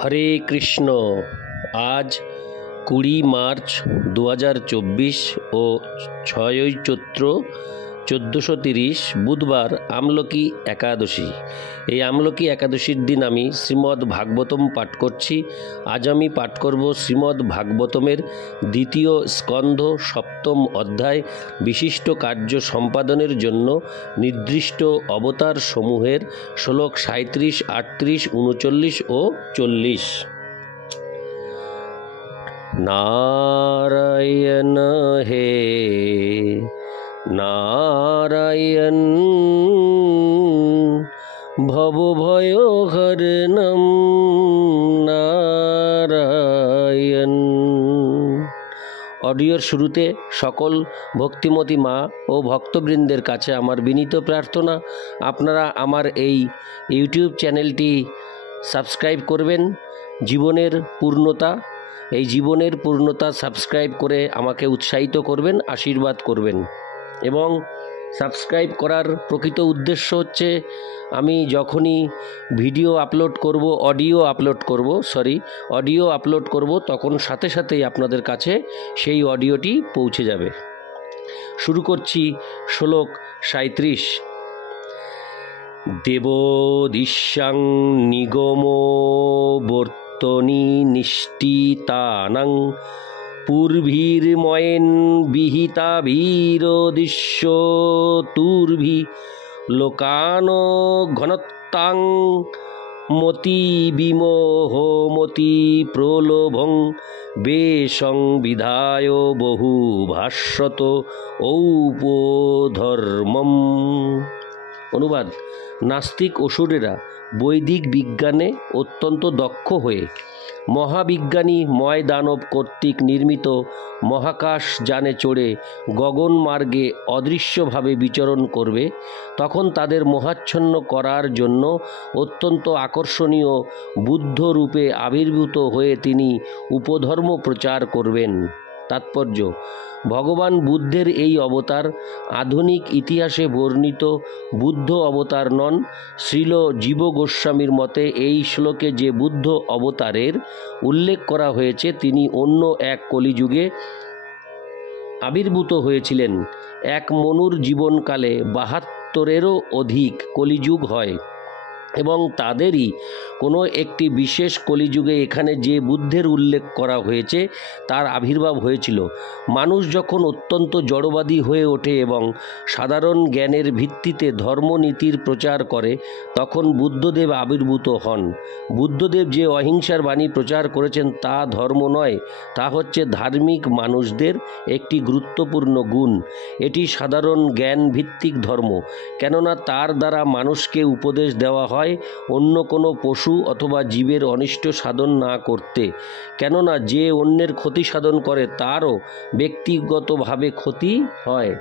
হরে কৃষ্ণ। আজ 20 মার্চ 2024 ও 6ই চৈত্র 1430 বুধবার আমলকি একাদশী। এই আমলকি একাদশীর দিন আমি শ্রীমদ্ ভাগবতম পাঠ করছি। আজ আমি পাঠ করব শ্রীমদ্ ভাগবতমের দ্বিতীয় স্কন্ধ 7ম অধ্যায় বিশিষ্ট কার্য সম্পাদনের জন্য নির্দিষ্ট অবতার সমূহের শ্লোক 37, 38, 39 ও 40। नारायण हे नारायण भवभयहरणं नारायण। অডিওর শুরুতে সকল ভক্তিমতী মা ও ভক্তবৃন্দের কাছে আমার বিনীত প্রার্থনা, আপনারা আমার এই ইউটিউব চ্যানেলটি সাবস্ক্রাইব করবেন। জীবনের পূর্ণতা সাবস্ক্রাইব করে আমাকে উৎসাহিত করবেন, আশীর্বাদ করবেন। এবং সাবস্ক্রাইব করার প্রকৃত উদ্দেশ্য হচ্ছে আমি যখনই অডিও আপলোড করব তখন সাথে সাথেই আপনাদের কাছে সেই অডিওটি পৌঁছে যাবে। শুরু করছি শ্লোক 37। দেবদিশ্যাং নিগমবর্তনি নিষ্ঠিতানাং পূর্ভির্ময়েন বিহিতাভিরদিশ্য তুর্ভি লোকান ঘনত্তাং মতি বিমোহমতি প্রলোভং বেশং বিধায় বহু ভাষ্যত ঔপধর্মম। অনুবাদ: নাস্তিক অসুরেরা বৈদিক বিজ্ঞানে অত্যন্ত দক্ষ হয়ে মহাবিজ্ঞানী ময় দানব কর্তৃক নির্মিত মহাকাশ যানে চড়ে গগন মার্গে অদৃশ্যভাবে বিচরণ করবে, তখন তাদের মোহাচ্ছন্ন করার জন্য অত্যন্ত আকর্ষণীয় বুদ্ধ রূপে আবির্ভূত হয়ে তিনি উপধর্ম প্রচার করবেন। তাৎপর্য: ভগবান বুদ্ধের এই অবতার আধুনিক ইতিহাসে বর্ণিত বুদ্ধ অবতার নন। শ্রীল জীব গোস্বামীর মতে এই শ্লোকে যে বুদ্ধ অবতারের উল্লেখ করা হয়েছে তিনি অন্য এক কলিযুগে আবির্ভূত হয়েছিলেন। এক মনুর জীবনকালে 72-এরও অধিক কলিযুগ হয় এবং তাদেরই কোনো একটি বিশেষ কলিযুগে এখানে যে বুদ্ধের উল্লেখ করা হয়েছে তার আবির্ভাব হয়েছিল। মানুষ যখন অত্যন্ত জড়বাদী হয়ে ওঠে এবং সাধারণ জ্ঞানের ভিত্তিতে ধর্মনীতির প্রচার করে তখন বুদ্ধদেব আবির্ভূত হন। বুদ্ধদেব যে অহিংসার বাণী প্রচার করেছেন তা ধর্ম নয়, তা হচ্ছে ধার্মিক মানুষদের একটি গুরুত্বপূর্ণ গুণ। এটি সাধারণ জ্ঞান ভিত্তিক ধর্ম, কেননা তার দ্বারা মানুষকে উপদেশ দেওয়া হয় অন্য কোনো পশু অথবা জীবের অনিষ্ট সাধন না করতে, কেননা যে অন্যের ক্ষতি সাধন করে তারও ব্যক্তিগতভাবে ক্ষতি হয়।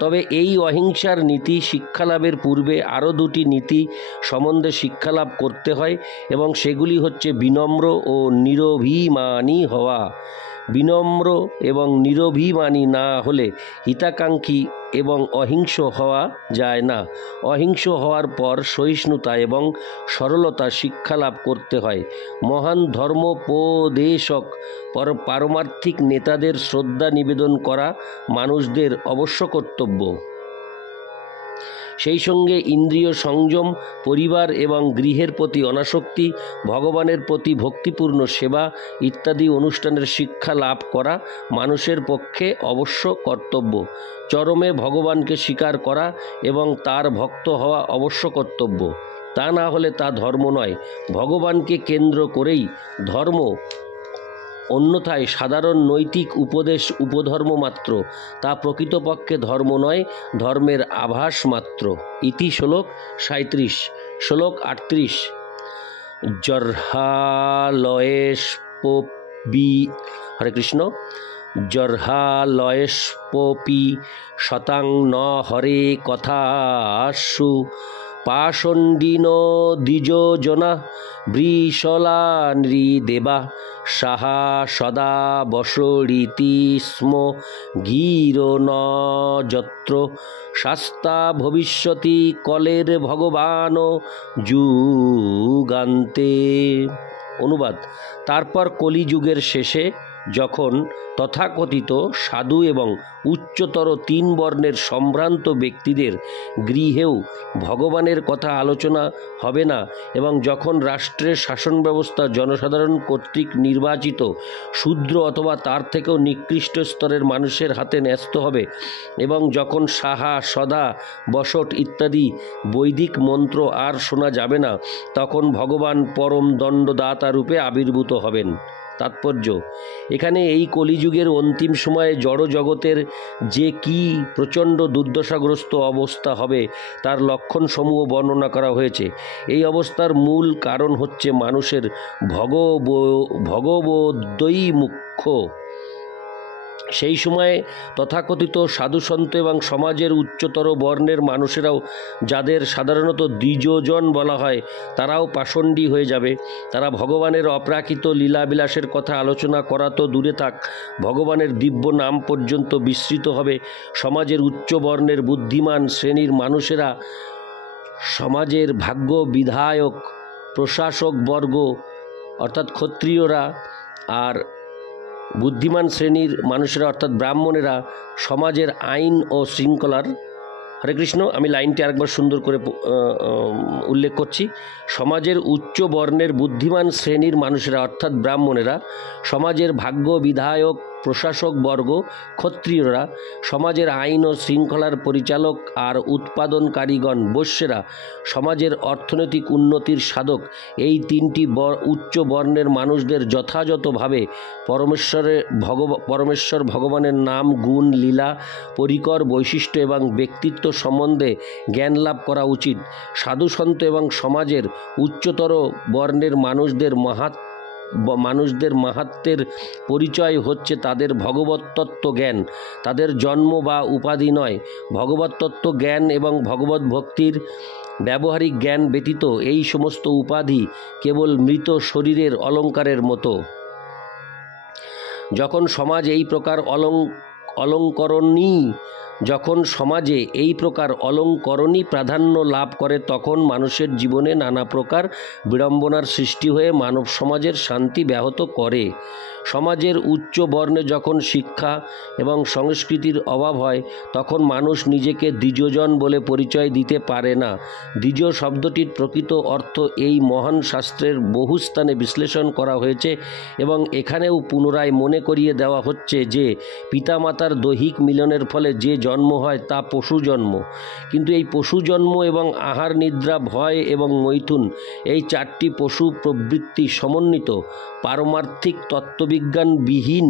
তবে এই অহিংসার নীতি শিক্ষালাভের পূর্বে আরও 2টি নীতি সম্বন্ধে শিক্ষালাভ করতে হয় এবং সেগুলি হচ্ছে বিনম্র ও নিরভিমানী হওয়া। বিনম্র এবং নিরভিমানী না হলে হিতাকাঙ্ক্ষী এবং অহিংস হওয়া যায় না। অহিংস হওয়ার পর সহিষ্ণুতা এবং সরলতা শিক্ষালাভ করতে হয়। মহান ধর্মোপদেশক পারমার্থিক নেতাদের শ্রদ্ধা নিবেদন করা মানুষদের অবশ্য কর্তব্য। সেই সঙ্গে ইন্দ্রিয় সংযম, পরিবার এবং গৃহের প্রতি অনাসক্তি, ভগবানের প্রতি ভক্তিপূর্ণ সেবা ইত্যাদি অনুষ্ঠানের শিক্ষা লাভ করা মানুষের পক্ষে অবশ্য কর্তব্য। চরমে ভগবানকে স্বীকার করা এবং তার ভক্ত হওয়া অবশ্য কর্তব্য। তা না হলে তা ধর্ম নয়, ভগবানকে কেন্দ্র করেই ধর্ম। অন্যথায় সাধারণ নৈতিক উপদেশ উপধর্ম মাত্র, তা প্রকৃতপক্ষে ধর্ম নয়, ধর্মের আভাস মাত্র। ইতি শ্লোক 37। শ্লোক 38। হরে কৃষ্ণ। জর্হালয়েষ্পপি শতাং ন হরে কথাসু পাষণ্ডিন দ্বিজোজনা বৃষলা নৃদেবা সাহা সদা বসরিতি স্ম গিরো ন যত্র শাস্তা ভবিষ্যতি কলের ভগবান যুগ কলিযুগান্তে। অনুবাদ: তারপর কলিযুগের শেষে যখন তথাকথিত সাধু এবং উচ্চতর 3 বর্ণের সম্ভ্রান্ত ব্যক্তিদের গৃহেও ভগবানের কথা আলোচনা হবে না এবং যখন রাষ্ট্রের শাসন ব্যবস্থা জনসাধারণ কর্তৃক নির্বাচিত শূদ্র অথবা তার থেকেও নিকৃষ্ট স্তরের মানুষের হাতে ন্যস্ত হবে এবং যখন সাহা, সদা, বসট ইত্যাদি বৈদিক মন্ত্র আর শোনা যাবে না, তখন ভগবান পরম দণ্ডদাতা রূপে আবির্ভূত হবেন। তাৎপর্য: এখানে এই কলিযুগের অন্তিম সময়ে জড় জগতের যে কি প্রচণ্ড দুর্দশাগ্রস্ত অবস্থা হবে তার লক্ষণসমূহ বর্ণনা করা হয়েছে। এই অবস্থার মূল কারণ হচ্ছে মানুষের ভগবদ্বৈমুখ্য। সেই সময়ে তথাকথিত সাধুসন্ত এবং সমাজের উচ্চতর বর্ণের মানুষেরাও, যাদের সাধারণত দ্বিজজন বলা হয়, তারাও পাষণ্ডী হয়ে যাবে। তারা ভগবানের অপ্রাকৃত লীলাবিলাসের কথা আলোচনা করা তো দূরে থাক, ভগবানের দিব্য নাম পর্যন্ত বিস্মৃত হবে। সমাজের উচ্চ বর্ণের বুদ্ধিমান শ্রেণীর মানুষেরা, সমাজের ভাগ্য বিধায়ক প্রশাসক বর্গ অর্থাৎ ক্ষত্রিয়রা, আর বুদ্ধিমান শ্রেণীর মানুষেরা অর্থাৎ ব্রাহ্মণেরা সমাজের আইন ও শৃঙ্খলার, হরে কৃষ্ণ, আমি লাইনটি আরেকবার সুন্দর করে উল্লেখ করছি। সমাজের উচ্চ বর্ণের বুদ্ধিমান শ্রেণীর মানুষেরা অর্থাৎ ব্রাহ্মণেরা, সমাজের ভাগ্য বিধায়ক প্রশাসক বর্গ ক্ষত্রিয়রা, সমাজের আইন ও শৃঙ্খলার পরিচালক আর উৎপাদনকারীগণ বৈশ্যেরা, সমাজের অর্থনৈতিক উন্নতির সাধক, এই 3টি উচ্চ বর্ণের মানুষদের যথাযথভাবে পরমেশ্বর ভগবানের নাম, গুণ, লীলা, পরিকর, বৈশিষ্ট্য এবং ব্যক্তিত্ব সম্বন্ধে জ্ঞান লাভ করা উচিত। সাধুসন্ত এবং সমাজের উচ্চতর বর্ণের মানুষদের মাহাত্ম্যের পরিচয় হচ্ছে তাদের ভগবত তত্ত্ব জ্ঞান, তাদের জন্ম বা উপাধি নয়। ভগবত তত্ত্ব জ্ঞান এবং ভগবত ভক্তির ব্যবহারিক জ্ঞান ব্যতীত এই সমস্ত উপাধি কেবল মৃত শরীরের অলঙ্কারের মতো। যখন সমাজে এই প্রকার অলঙ্করণই প্রাধান্য লাভ করে, তখন মানুষের জীবনে নানা প্রকার বিড়ম্বনার সৃষ্টি হয়ে মানব সমাজের শান্তি ব্যাহত করে। সমাজের উচ্চ বর্ণে যখন শিক্ষা এবং সংস্কৃতির অভাব হয়, তখন মানুষ নিজেকে দ্বিজজন বলে পরিচয় দিতে পারে না। দ্বিজ শব্দটির প্রকৃত অর্থ এই মহান শাস্ত্রের বহু স্থানে বিশ্লেষণ করা হয়েছে এবং এখানেও পুনরায় মনে করিয়ে দেওয়া হচ্ছে যে পিতামাতার দৈহিক মিলনের ফলে যে জন্ম হয় তা পশু জন্ম। কিন্তু এই পশু জন্ম এবং আহার, নিদ্রা, ভয় এবং মৈথুন, এই 4টি পশু প্রবৃত্তি সমন্বিত পারমার্থিক তত্ত্ববিজ্ঞানবিহীন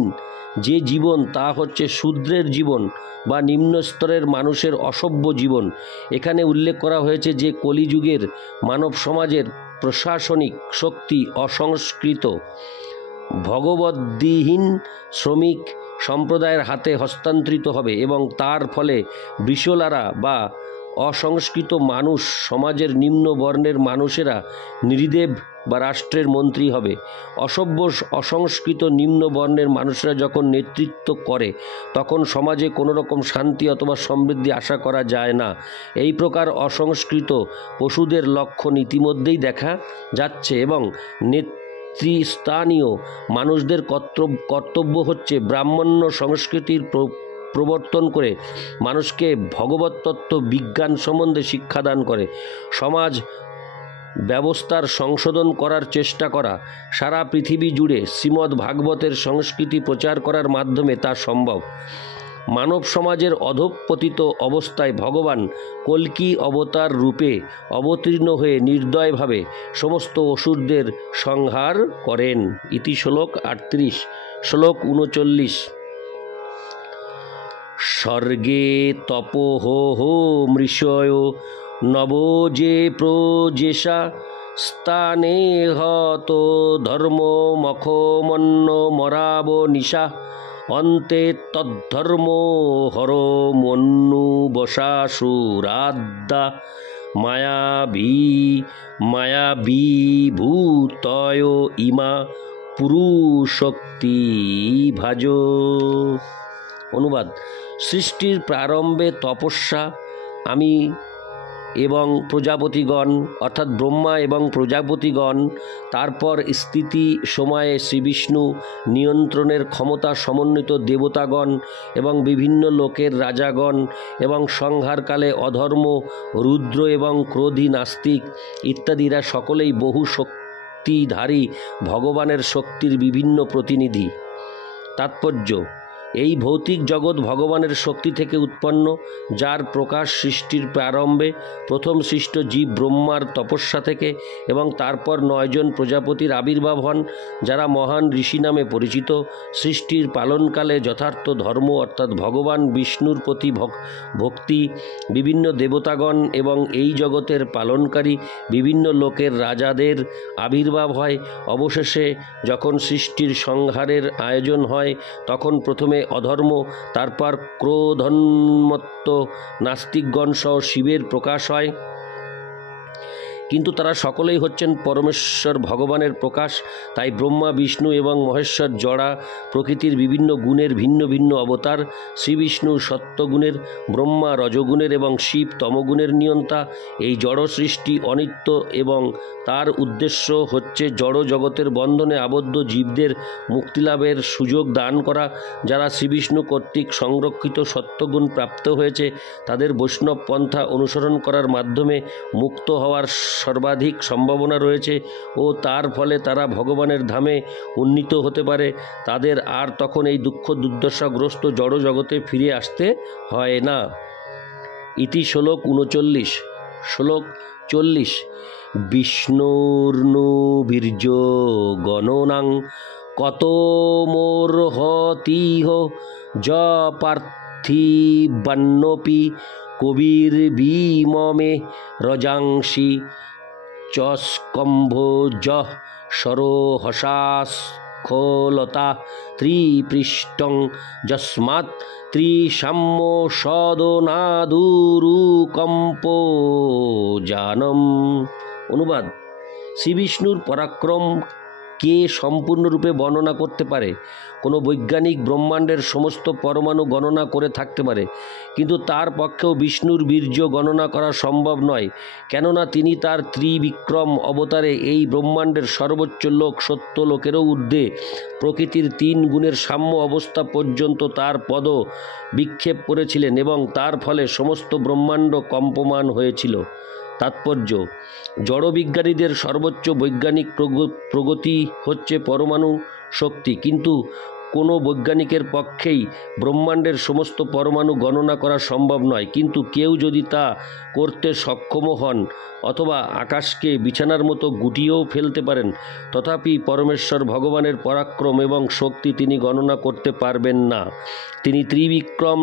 যে জীবন, তা হচ্ছে শূদ্রের জীবন বা নিম্ন স্তরের মানুষের অসভ্য জীবন। এখানে উল্লেখ করা হয়েছে যে কলিযুগের মানব সমাজের প্রশাসনিক শক্তি অসংস্কৃত ভগবদ্বিহীন শ্রমিক সম্প্রদায়ের হাতে হস্তান্তরিত হবে এবং তার ফলে বৃষলারা বা অসংস্কৃত মানুষ, সমাজের নিম্ন বর্ণের মানুষেরা নৃদেব বা রাষ্ট্রের মন্ত্রী হবে। অসংস্কৃত নিম্ন বর্ণের মানুষরা যখন নেতৃত্ব করে, তখন সমাজে কোনো রকম শান্তি অথবা সমৃদ্ধি আশা করা যায় না। এই প্রকার অসংস্কৃত পশুদের লক্ষণ ইতিমধ্যেই দেখা যাচ্ছে এবং নেতৃস্থানীয় মানুষদের কর্তব্য হচ্ছে ব্রাহ্মণ্য সংস্কৃতির প্রবর্তন করে মানুষকে ভগবত তত্ত্ব বিজ্ঞান সম্বন্ধে শিক্ষাদান করে সমাজ ব্যবস্থার সংশোধন করার চেষ্টা করা। সারা পৃথিবী জুড়ে শ্রীমদ্ ভাগবতের সংস্কৃতি প্রচার করার মাধ্যমে তা সম্ভব। মানব সমাজের অধঃপতিত অবস্থায় ভগবান কল্কি অবতার রূপে অবতীর্ণ হয়ে নির্দয়ভাবে সমস্ত অসুরদের সংহার করেন। ইতি শ্লোক 38। শ্লোক 39। স্বর্গে তপোহ মৃষয় নবজে প্রজেষা স্থানে হত ধর্ম মখমন্ন মরাব নিশা অন্তে তদ্ধর্ম হর মন্নু বসাসুরাদ্দা মায়াবিভূতয় ইমা পুরুশক্তি ভাজ। অনুবাদ: সৃষ্টির প্রারম্ভে তপস্যা আমি এবং প্রজাপতিগণ অর্থাৎ ব্রহ্মা এবং প্রজাপতিগণ, তারপর স্থিতি সময়ে শ্রীবিষ্ণু, নিয়ন্ত্রণের ক্ষমতা সমন্বিত দেবতাগণ এবং বিভিন্ন লোকের রাজাগণ এবং সংহারকালে অধর্ম, রুদ্র এবং ক্রোধী নাস্তিক ইত্যাদিরা সকলেই বহু শক্তিধারী ভগবানের শক্তির বিভিন্ন প্রতিনিধি। তাৎপর্য: এই ভৌতিক জগৎ ভগবানের শক্তি থেকে উৎপন্ন, যার প্রকাশ সৃষ্টির প্রারম্ভে প্রথম সৃষ্ট জীব ব্রহ্মার তপস্যা থেকে, এবং তারপর 9 জন প্রজাপতির আবির্ভাব হন, যারা মহান ঋষি নামে পরিচিত। সৃষ্টির পালনকালে যথার্থ ধর্ম অর্থাৎ ভগবান বিষ্ণুর প্রতি ভক্তি, বিভিন্ন দেবতাগণ এবং এই জগতের পালনকারী বিভিন্ন লোকের রাজাদের আবির্ভাব হয়। অবশেষে যখন সৃষ্টির সংহারের আয়োজন হয়, তখন প্রথমে অধর্ম, তারপর ক্রোধোন্মত্ত নাস্তিকগণ সহ শিবের প্রকাশ হয়। কিন্তু তারা সকলেই হচ্ছেন পরমেশ্বর ভগবানের প্রকাশ। তাই ব্রহ্মা, বিষ্ণু এবং মহেশ্বর জড়া প্রকৃতির বিভিন্ন গুণের ভিন্ন ভিন্ন অবতার। শ্রীবিষ্ণু সত্যগুণের, ব্রহ্মা রজগুণের এবং শিব তমগুণের নিয়ন্তা। এই জড় সৃষ্টি অনিত্য এবং তার উদ্দেশ্য হচ্ছে জড় জগতের বন্ধনে আবদ্ধ জীবদের মুক্তিলাভের সুযোগ দান করা। যারা শ্রীবিষ্ণু কর্তৃক সংরক্ষিত সত্যগুণ প্রাপ্ত হয়েছে, তাদের বৈষ্ণব পন্থা অনুসরণ করার মাধ্যমে মুক্ত হওয়ার সর্বাধিক সম্ভাবনা রয়েছে ও তার ফলে তারা ভগবানের ধামে উন্নীত হতে পারে। তাদের আর তখন এই দুঃখ দুর্দশাগ্রস্ত জড় জগতে ফিরে আসতে হয় না। ইতি শ্লোক 39। শ্লোক 40। বিষ্ণুর্নু বীর্য গণনাং কত মোর্হতিহ য পার্থিবান্নপি কবির বিমমে রজাংসি চস্কম্ভোজ সরোহসাস্খলতা ত্রিপৃষ্টং যস্মাৎ ত্রিসাম্য সদনাদুরুকম্প জানম। অনুবাদ: শ্রীবিষ্ণুর পরাক্রম কে সম্পূর্ণরূপে বর্ণনা করতে পারে? কোনো বৈজ্ঞানিক ব্রহ্মাণ্ডের সমস্ত পরমাণু গণনা করে থাকতে পারে, কিন্তু তার পক্ষেও বিষ্ণুর বীর্য গণনা করা সম্ভব নয়, কেননা তিনি তার ত্রিবিক্রম অবতারে এই ব্রহ্মাণ্ডের সর্বোচ্চ লোক, সত্য লোকেরও ঊর্ধ্বে প্রকৃতির 3 গুণের সাম্য অবস্থা পর্যন্ত তার পদ বিক্ষেপ করেছিলেন এবং তার ফলে সমস্ত ব্রহ্মাণ্ড কম্পমান হয়েছিল। তাৎপর্য: জড়বিজ্ঞানীদের সর্বোচ্চ বৈজ্ঞানিক প্রগতি হচ্ছে পরমাণু শক্তি, কিন্তু কোনো বৈজ্ঞানিকের পক্ষেই ব্রহ্মাণ্ডের সমস্ত পরমাণু গণনা করা সম্ভব নয়। কিন্তু কেউ যদি তা করতে সক্ষম হন অথবা আকাশকে বিছানার মতো গুটিয়েও ফেলতে পারেন, তথাপি পরমেশ্বর ভগবানের পরাক্রম এবং শক্তি তিনি গণনা করতে পারবেন না। তিনি ত্রিবিক্রম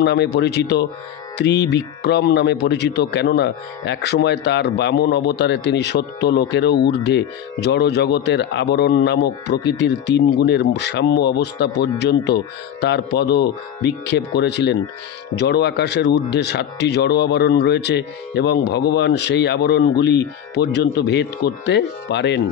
নামে পরিচিত, কেননা একসময় তার বামন অবতারে তিনি সত্য লোকেরও ঊর্ধ্বে জড় জগতের আবরণ নামক প্রকৃতির 3 গুণের সাম্য অবস্থা পর্যন্ত তার পদ বিক্ষেপ করেছিলেন। জড় আকাশের ঊর্ধ্বে 7টি জড় আবরণ রয়েছে এবং ভগবান সেই আবরণগুলি পর্যন্ত ভেদ করতে পারেন।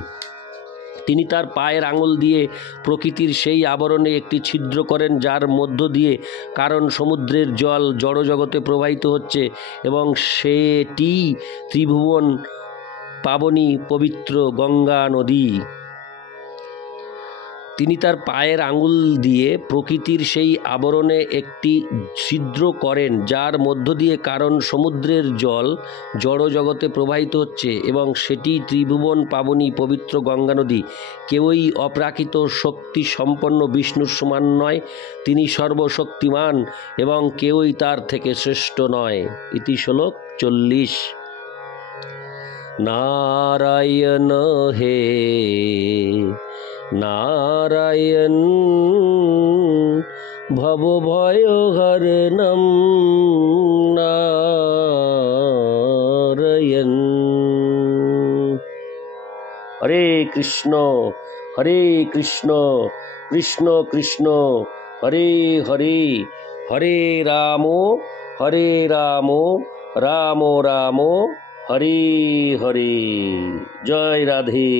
তিনি তার পায়ের আঙুল দিয়ে প্রকৃতির সেই আবরণে একটি ছিদ্র করেন, যার মধ্য দিয়ে কারণ সমুদ্রের জল জড়জগতে প্রবাহিত হচ্ছে এবং সেটি ত্রিভুবন পাবনী পবিত্র গঙ্গা নদী। তিনি তার পায়ের আঙুল দিয়ে প্রকৃতির সেই আবরণে একটি ছিদ্র করেন, যার মধ্য দিয়ে কারণ সমুদ্রের জল জড়জগতে প্রবাহিত হচ্ছে এবং সেটি ত্রিভুবন পাবনী পবিত্র গঙ্গা নদী। কেউই অপ্রাকৃত শক্তি সম্পন্ন বিষ্ণুর সমান নয়। তিনি সর্বশক্তিমান এবং কেউই তার থেকে শ্রেষ্ঠ নয়। ইতি শ্লোক 40। নারায়ণ হে নারায়ণ ভবভয়হরণম নারায়ণ। হরে কৃষ্ণ কৃষ্ণ কৃষ্ণ হরে হরে, হরে রাম রাম রাম হরে হরে। জয় রাধে।